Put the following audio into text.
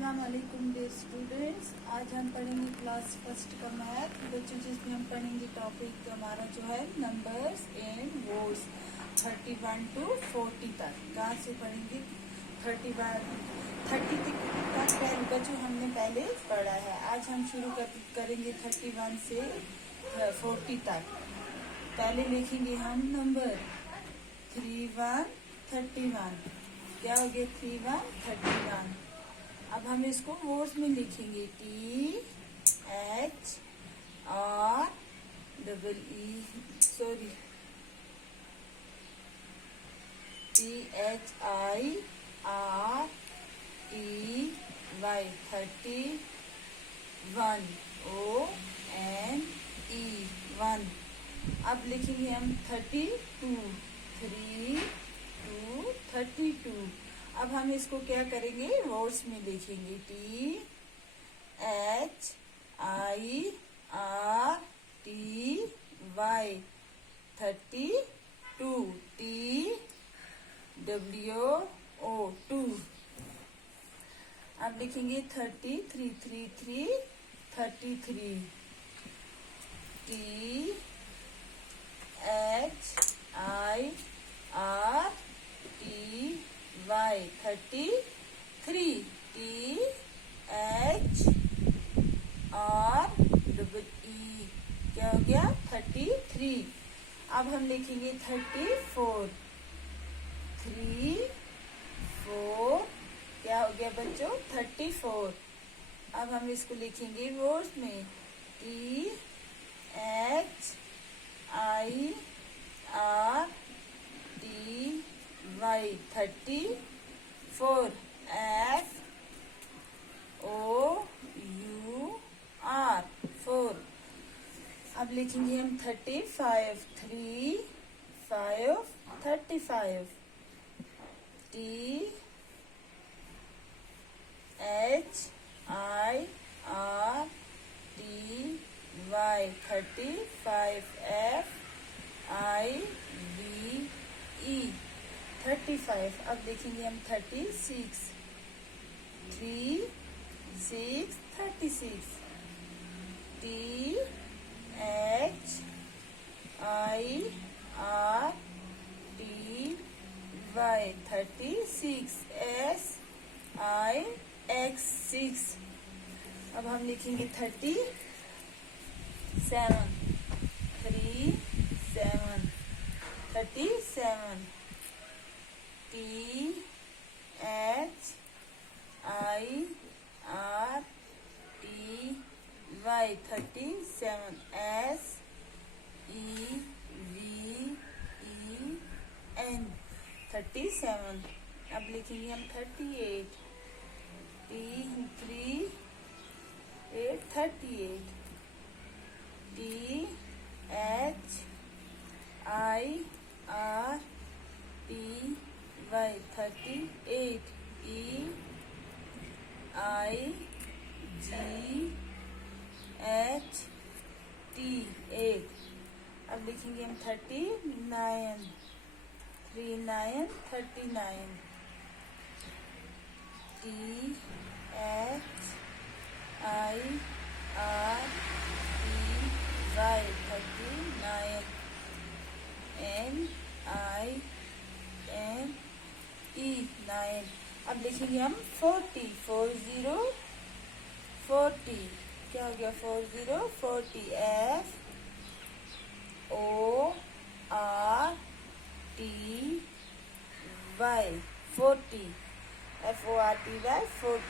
अस्सलाम वालेकुम dear students. आज हम पढ़ेंगे क्लास फर्स्ट का मैथ बच्चों, जिसमें हम पढ़ेंगे टॉपिक हमारा जो है नंबर्स एंड वर्ड्स 31 to 40 तक। कहाँ से पढ़ेंगे? 30 तक बच्चों हमने पहले पढ़ा है। आज हम शुरू करेंगे 31 से 40 तक। पहले लिखेंगे हम नंबर 31 31। क्या हो गया? 31 31। अब हम इसको वर्ड्स में लिखेंगे THREE THIRTY 31 ONE 1। अब लिखेंगे हम 32 3 2 32। अब हम इसको क्या करेंगे? वर्ड्स में लिखेंगे THIRTY 32 TWO 2। अब लिखेंगे 33 33 THIRTY 33 THREE। क्या हो गया? 33। अब हम लिखेंगे 34 3 4। क्या हो गया बच्चों? 34। अब हम इसको लिखेंगे वर्ड्स में THIRTY 34 FOUR 4। अब लिखेंगे हम 35 3 5 35 THIRTY 35 FIVE 35। अब देखेंगे हम 36 3 6 36 THIRTY 36 SIX 6। अब हम लिखेंगे 37 3 7 37 THIRTY 37 SEVEN 37। अब लिखेंगे हम 38 3 8 38 THIRTY 38 EIGHT 8। अब लिखेंगे हम 39 39 39 THIRTY 39 NINE 9। अब लिखेंगे हम 40 40। क्या हो गया? 40 FORTY 40 FORTY 40।